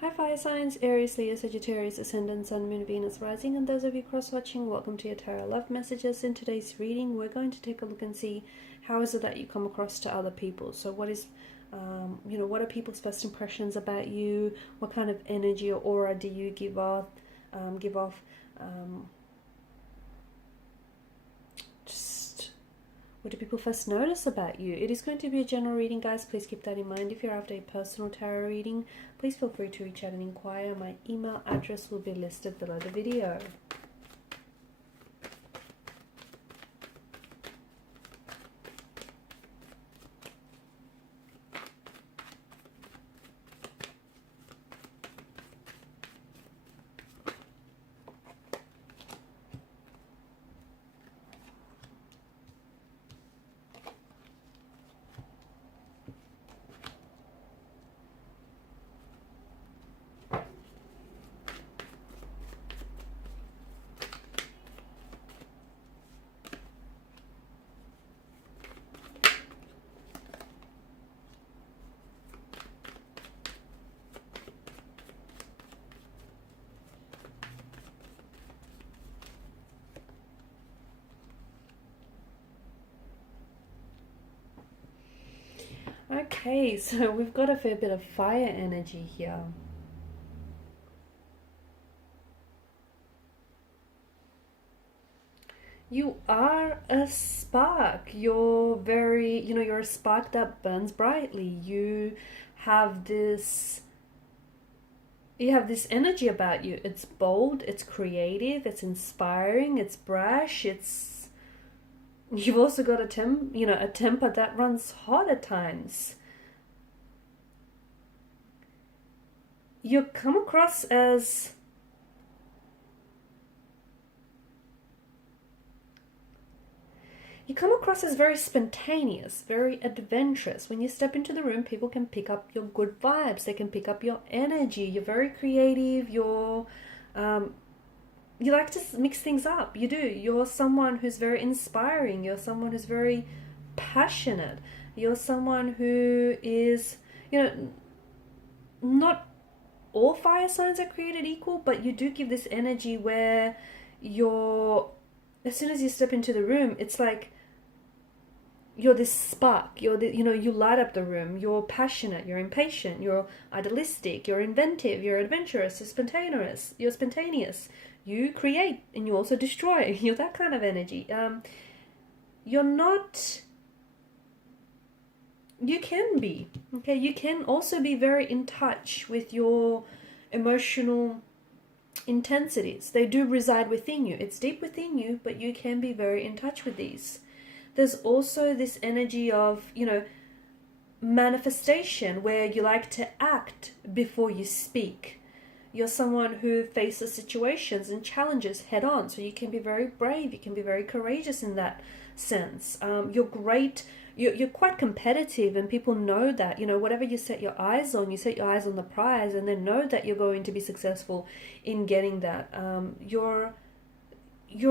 Hi fire signs, Aries, Leo, Sagittarius, Ascendant, Sun, Moon, Venus, Rising, and those of you cross-watching, welcome to your Tarot Love Messages. In today's reading, we're going to take a look and see how is it that you come across to other people. So what is, what are people's first impressions about you? What kind of energy or aura do you give off? What do people first notice about you? It is going to be a general reading, guys. Please keep that in mind. If you're after a personal tarot reading, please feel free to reach out and inquire. My email address will be listed below the video. Okay, so we've got a fair bit of fire energy here. You are a spark. You're very, you're a spark that burns brightly. You have this energy about you. It's bold, it's creative, it's inspiring, it's brash, you've also got a temper that runs hot at times. You come across as very spontaneous, very adventurous. When you step into the room, people can pick up your good vibes. They can pick up your energy. You're very creative. You like to mix things up. You do. You're someone who's very inspiring. You're someone who's very passionate. You're someone who is, not all fire signs are created equal, but you do give this energy where as soon as you step into the room, it's like you're this spark. You light up the room. You're passionate. You're impatient. You're idealistic. You're inventive. You're adventurous. You're spontaneous. You create and you also destroy. You're that kind of energy. You can be, okay? You can also be very in touch with your emotional intensities. They do reside within you. It's deep within you, but you can be very in touch with these. There's also this energy of, manifestation where you like to act before you speak. You're someone who faces situations and challenges head on. So you can be very brave. You can be very courageous in that sense. You're great. You're quite competitive, and people know that. Whatever you set your eyes on the prize, and then know that you're going to be successful in getting that. You're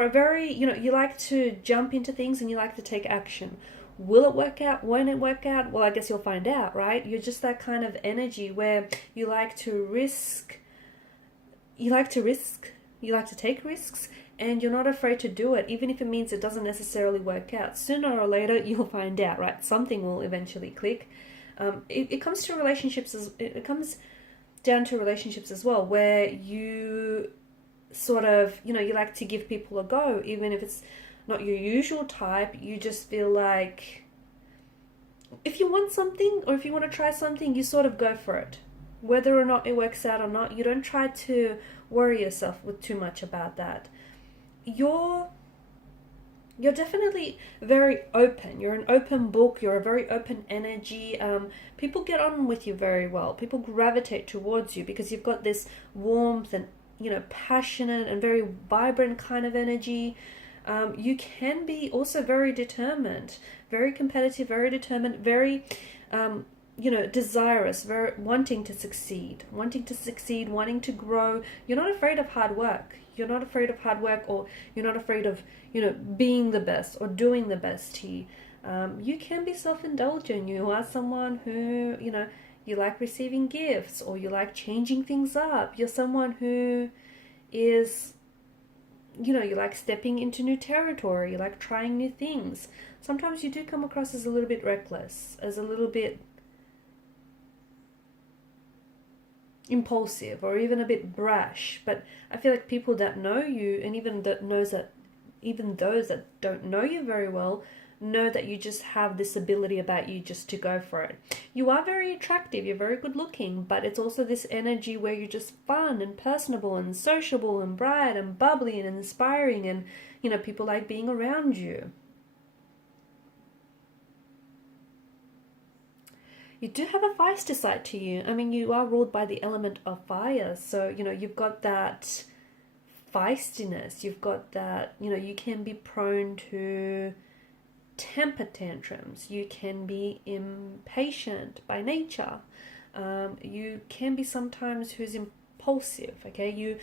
a very, you like to jump into things and you like to take action. Will it work out? Won't it work out? Well, I guess you'll find out, right? You're just that kind of energy where you like to risk. You like to take risks, and you're not afraid to do it, even if it means it doesn't necessarily work out. Sooner or later, you'll find out, right? Something will eventually click. It comes to relationships. It comes down to relationships as well, where you sort of, you like to give people a go, even if it's not your usual type. You just feel like if you want something or if you want to try something, you sort of go for it. Whether or not it works out or not, you don't try to worry yourself with too much about that. You're definitely very open. You're an open book. You're a very open energy. People get on with you very well. People gravitate towards you because you've got this warmth and, passionate and very vibrant kind of energy. You can be also very determined, very competitive, very determined, very, desirous, very wanting to succeed, wanting to grow. You're not afraid of hard work. Or you're not afraid of, being the best or doing the best here. You can be self-indulgent. You are someone who, you like receiving gifts, or you like changing things up. You're someone who is, you know, you like stepping into new territory, you like trying new things. Sometimes you do come across as a little bit reckless, as a little bit impulsive, or even a bit brash. But I feel like people that know you, and even those that don't know you very well, know that you just have this ability about you just to go for it. You are very attractive, you're very good looking, but it's also this energy where you're just fun and personable and sociable and bright and bubbly and inspiring, and, you know, people like being around you. You do have a feisty side to you. I mean, you are ruled by the element of fire, so, you know, you've got that feistiness, you've got that, you know, you can be prone to temper tantrums, you can be impatient by nature, you can be sometimes who's impulsive, okay? You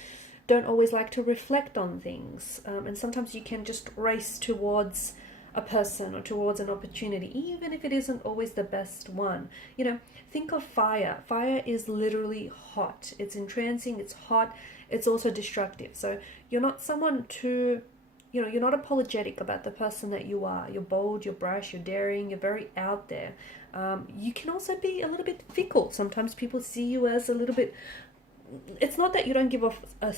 don't always like to reflect on things, and sometimes you can just race towards a person or towards an opportunity, even if it isn't always the best one. You know, think of fire. Fire is literally hot. It's entrancing, it's hot, it's also destructive. So you're not someone to, you know, you're not apologetic about the person that you are. You're bold, you're brash, you're daring, you're very out there. You can also be a little bit fickle. Sometimes people see you as a little bit, it's not that you don't give off a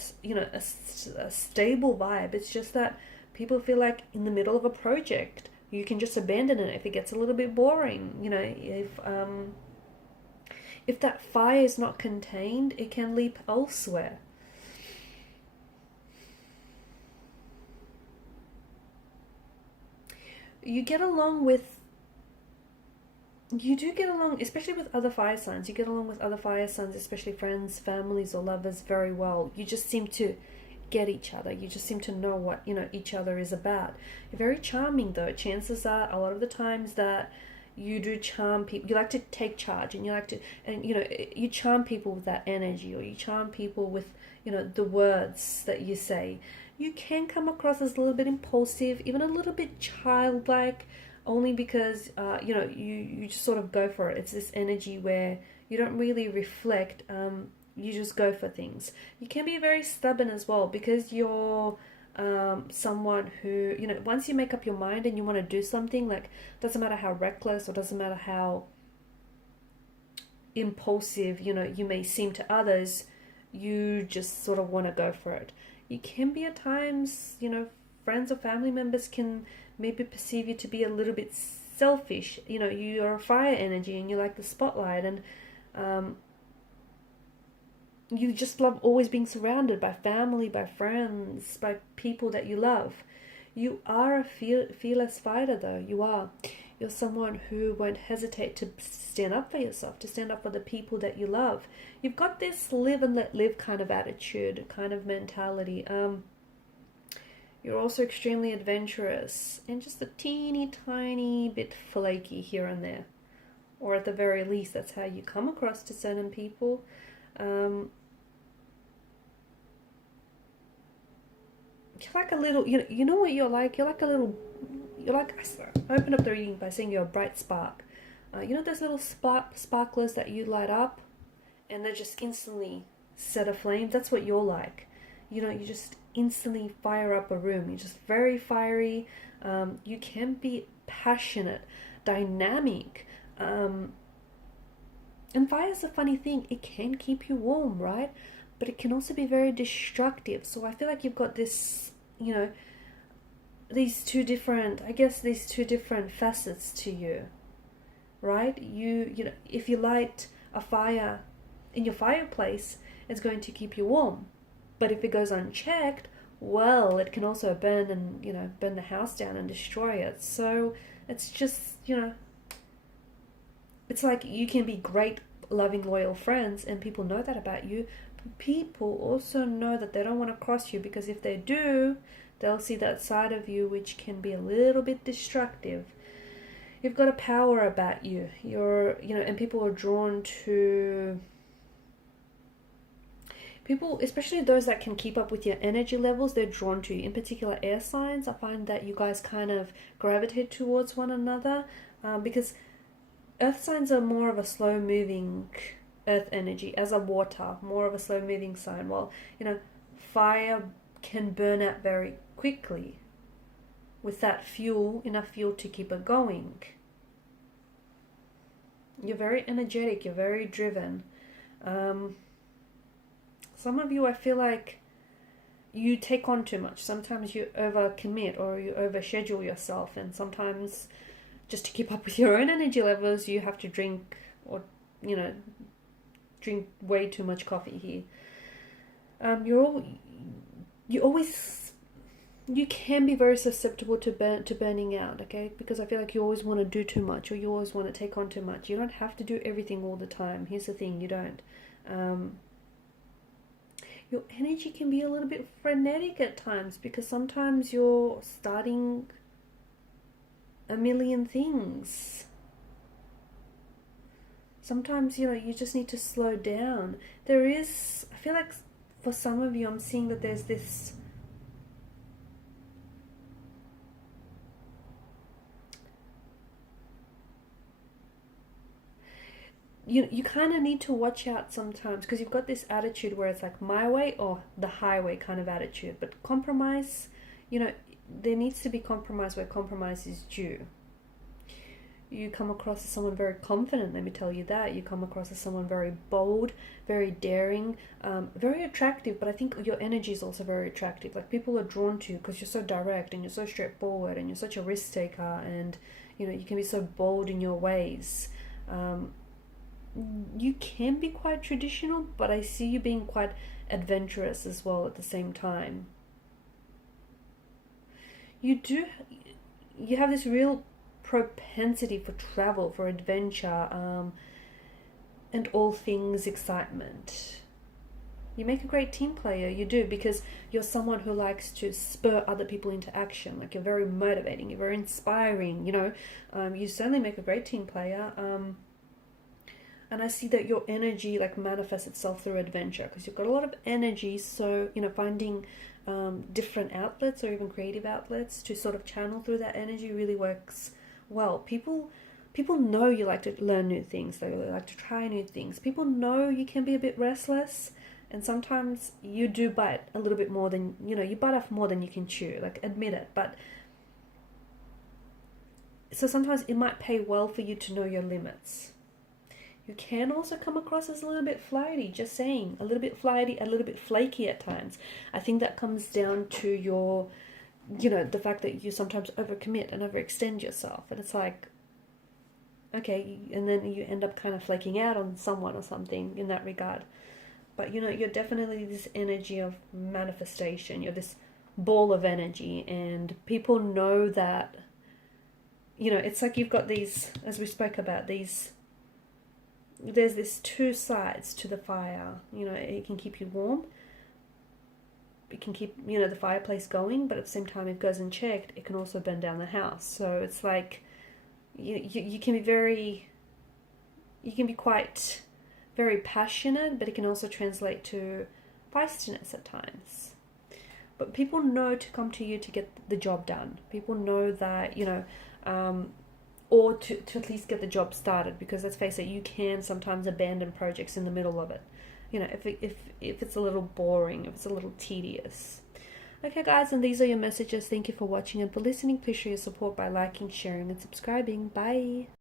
stable vibe. It's just that people feel like in the middle of a project, you can just abandon it if it gets a little bit boring. You know, if that fire is not contained, it can leap elsewhere. You do get along, especially with other fire signs. You get along with other fire signs, especially friends, families, or lovers, very well. You just seem to get each other. You just seem to know what, you know, each other is about. You're very charming, though. Chances are, a lot of the times that you do charm people, you like to take charge, and you like to, and, you know, you charm people with that energy, or you charm people with, you know, the words that you say. You can come across as a little bit impulsive, even a little bit childlike, only because, you know, you just sort of go for it. It's this energy where you don't really reflect, you just go for things. You can be very stubborn as well, because you're someone who, you know, once you make up your mind and you want to do something, like, doesn't matter how reckless or doesn't matter how impulsive, you know, you may seem to others, you just sort of want to go for it. You can be at times, you know, friends or family members can maybe perceive you to be a little bit selfish. You know, you're a fire energy and you like the spotlight, and you just love always being surrounded by family, by friends, by people that you love. You are a fearless fighter, though. You are. You're someone who won't hesitate to stand up for yourself, to stand up for the people that you love. You've got this live and let live kind of attitude, kind of mentality. You're also extremely adventurous and just a teeny tiny bit flaky here and there. Or at the very least, that's how you come across to certain people. You're like a little, you know what you're like? You're like, I opened up the reading by saying you're a bright spark. You know those little sparklers that you light up and they just instantly set aflame? That's what you're like. You know, you just instantly fire up a room. You're just very fiery. You can be passionate, dynamic. And fire's a funny thing. It can keep you warm, right? But it can also be very destructive. So I feel like you've got this, you know, these two different facets to you, right? You know, if you light a fire in your fireplace, it's going to keep you warm. But if it goes unchecked, well, it can also burn and, you know, burn the house down and destroy it. So it's just, you know, it's like you can be great, loving, loyal friends, and people know that about you. But people also know that they don't want to cross you, because if they do, they'll see that side of you which can be a little bit destructive. You've got a power about you. You're, you know, and people are drawn to people, especially those that can keep up with your energy levels. They're drawn to you. In particular, air signs. I find that you guys kind of gravitate towards one another, because Earth signs are more of a slow moving earth energy, as a water, more of a slow moving sign. Well, fire can burn out very quickly with that fuel, enough fuel to keep it going. You're very energetic, you're very driven. Some of you, I feel like you take on too much. Sometimes you overcommit or you overschedule yourself, and sometimes just to keep up with your own energy levels, you have to drink or, drink way too much coffee here. You can be very susceptible to burning out, okay? Because I feel like you always want to do too much, or you always want to take on too much. You don't have to do everything all the time. Here's the thing, you don't. Your energy can be a little bit frenetic at times, because sometimes you're starting a million things. Sometimes, you just need to slow down. I feel like for some of you, I'm seeing that there's this you kind of need to watch out sometimes, because you've got this attitude where it's like my way or the highway kind of attitude. But compromise, there needs to be compromise where compromise is due. You come across as someone very confident, let me tell you that. You come across as someone very bold, very daring, very attractive, but I think your energy is also very attractive. Like, people are drawn to you because you're so direct and you're so straightforward and you're such a risk taker, and you can be so bold in your ways. You can be quite traditional, but I see you being quite adventurous as well at the same time. You have this real propensity for travel, for adventure, and all things excitement. You make a great team player, you do, because you're someone who likes to spur other people into action. Like, you're very motivating, you're very inspiring, you certainly make a great team player. And I see that your energy manifests itself through adventure, because you've got a lot of energy. So, finding different outlets or even creative outlets to sort of channel through that energy really works well. People know you like to learn new things. They like to try new things. People know you can be a bit restless, and sometimes you do bite a little bit more than, you bite off more than you can chew. Admit it. But so sometimes it might pay well for you to know your limits. You can also come across as a little bit flighty, just saying. A little bit flighty, a little bit flaky at times. I think that comes down to your, the fact that you sometimes overcommit and overextend yourself. And it's like, okay, and then you end up kind of flaking out on someone or something in that regard. But, you're definitely this energy of manifestation. You're this ball of energy, and people know that, it's like you've got these, as we spoke about, there's this two sides to the fire. It can keep you warm. It can keep, the fireplace going, but at the same time, if it goes unchecked, it can also burn down the house. So it's like, you can be quite very passionate, but it can also translate to feistiness at times. But people know to come to you to get the job done. People know that, or to at least get the job started, because let's face it, you can sometimes abandon projects in the middle of it. If it's a little boring, if it's a little tedious. Okay, guys, and these are your messages. Thank you for watching and for listening. Please show your support by liking, sharing, and subscribing. Bye.